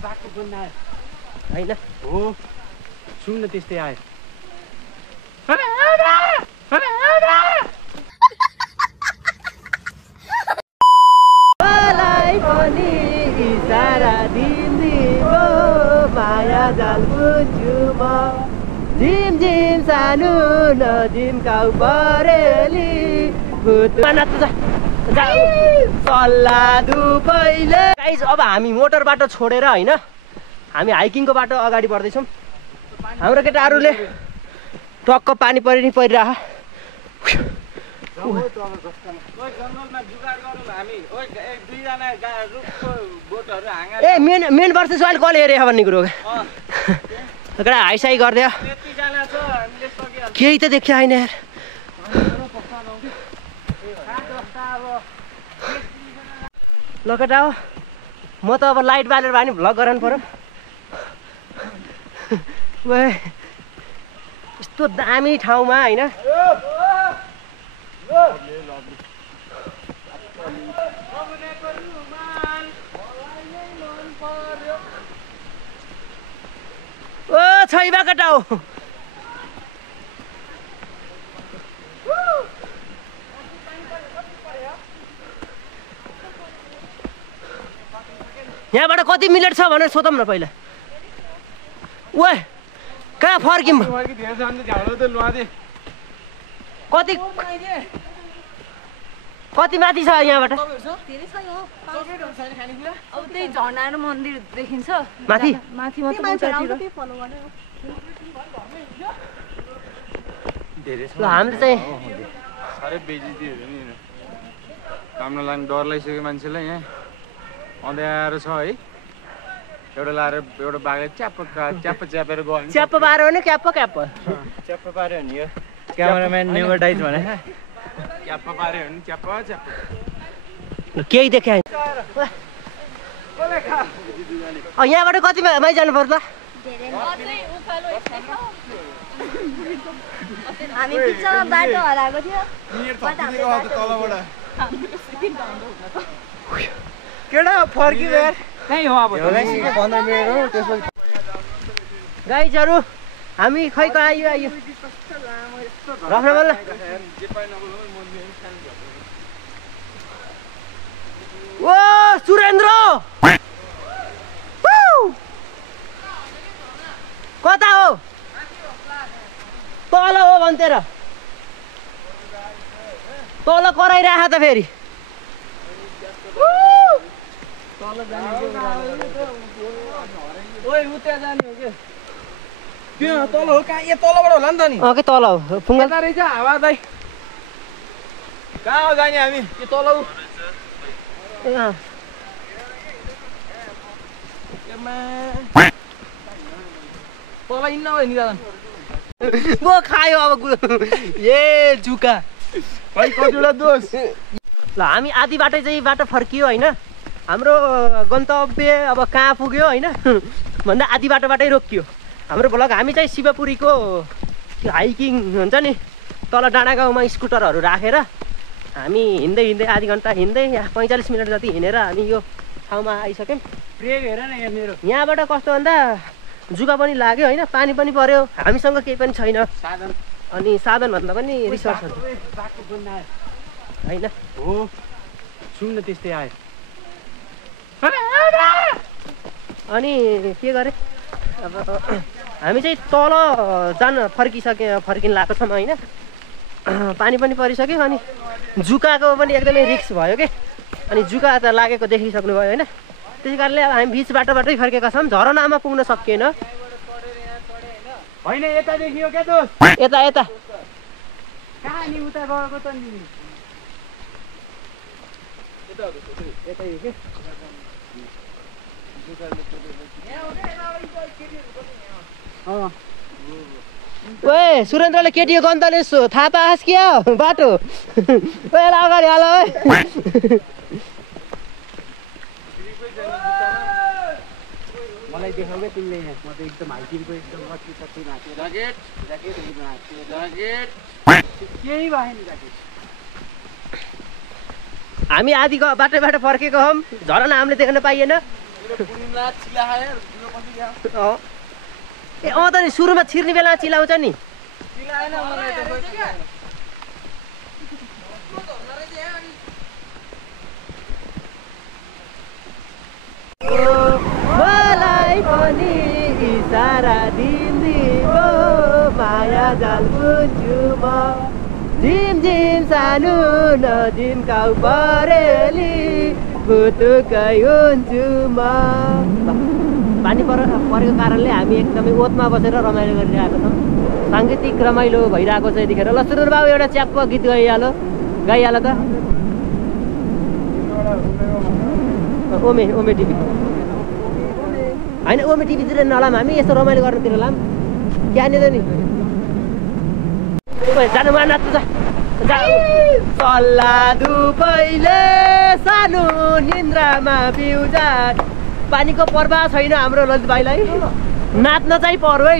बाघको बन्द आयो होइन हो सुन्न त्यस्तै आयो मलाई पनि इसारा दिन्दियो माया जाल बुझ्छु म झिम झिम सानो नजिम्काउ परेली सल्लाह दुपैले गाइस अब हामी मोटर बाटो छोडेर होइन हामी हाइकिङको बाटो अगाडि बढ्दैछौँ हाम्रो केटाहरूले टक्क पानी परिरह ए मेन वर्सेस अहिले कसले हेरे भन्ने कुरो एउटा हाइसाई गरिदियो केही त देखियो होइन यार ल केटा हो म त अब लाइट बालेर भए नि भ्लग गराउनु पर्यो यस्तो दामी ठाउँमा होइन ओ छैबा केटा हो यहाँबाट कति मिनट छ भनेर सोधौँ न पहिला ओए कहाँ फर्किम कति कति माथि छ यहाँबाट अब त्यही झर्ना र मन्दिर देखिन्छ माथि माथि माथि ल हामीले चाहिँ साह्रै बेइज्जतीहरू नि काम नलाग्ने डर लागिसक्यो मान्छेलाई यहाँ अँध्यारो छ है एउटा लाएर एउटा बाघले च्याप्प च्यापेर गयो च्याप्प पार्यो भने क्याप्प च्याप्प पार्यो भने यो क्यामेराम्यान नेभर डाइज भने च्याप्प पार्यो भने च्याप्प केही देखाए यहाँबाट कति माइ जानु पर्छ हामी पिछामा बाटो हराएको थियो केटा फर्कियो यार कहीँ हो अब 15 मिनट हो त्यसपछि गाइजहरू हामी खै आयो आयो राख्न बल्ल ओ सुरेन्द्र कता हो तल हो भन्थेर तल कराइराख त फेरि त्यो तल हो कहाँ यो तलबाट होला नि त नि के तल हो फुङ्गा रहेछ हावा दाइ कहाँ हो जाने हामी यो तल हो तल हिँड्न हो नि दादा गो खायो अब ए जुका खै कतिवटा दोष ल हामी आधी बाटो चाहिँ बाटो फर्कियो होइन हाम्रो गन्तव्य अब कहाँ पुग्यो होइन भन्दा आधी बाटोबाटै रोकियो हाम्रो भ्लग हामी चाहिँ शिवपुरीको त्यो हाइकिङ हुन्छ नि तल डाँडा गाउँमा स्कुटरहरू राखेर हामी हिँड्दै हिँड्दै आधी घन्टा हिँड्दै 45 मिनट जति हिँडेर हामी यो ठाउँमा आइसक्यौँ ब्रेक हेर न यहाँ मेरो यहाँबाट कस्तो भन्दा जुका पनि लाग्यो होइन पानी पनि पर्यो हामीसँग केही पनि छैन साधन अनि साधन भन्दा पनि रिसोर्सहरू बाघको बन्द आयो होइन हो सुन्न त्यस्तै आयो अनि के गरे अब हामी चाहिँ तल फर्किन लागेको छौँ होइन पानी पनि परिसक्यो अनि जुकाको पनि एकदमै रिस्क भयो कि अनि जुका त लागेको देखिसक्नु भयो होइन त्यसै कारणले अब हामी बिच बाटोबाटै फर्केका छौँ झरनामा पुग्न सकिएन होइन यता देखियो क्या दोस्त यता यता कहाँ नि उता गएको त नि यता हो के ओए सुरेन्द्रले केटीको गन्तले थाहा पास क्या बाटो पहिला अगाडि हाल मलाई देखाउ क्या तिमीले यहाँ म त एकदम हाइकिङको एकदम कति कति नाच्यो ज्याकेट केही भएन ज्याकेट हामी आधी बाटोबाट फर्केको हौँ झरना हामीले देख्न पाइएन ए त नि सुरुमा छिर्ने बेला चिलाउँछ नि मलाई पनि इसारा दिन्दिगो माया जाल बुझ्छु म झिम झिम सानो नदिम काउ परेली फुतुकै हुन्छु म पानी परेको कारणले हामी एकदमै ओतमा बसेर रमाइलो गरिरहेको छौँ साङ्गीतिक रमाइलो भइरहेको छ यतिखेर ल सुरुर बाबु एउटा च्याप्प गीत गाइहाल त ओमे टिभी होइन ओमे टिभीतिर नलाम हामी यस्तो रमाइलो गर्नुतिर लाम त्यहाँनिर नि जानु मा नाच्नु सल्ला दुपैले सानो निन्द्रामा बिउजा पानीको प्रवाह छैन हाम्रो ललित भाइलाई नाच्न चाहिँ पर्व है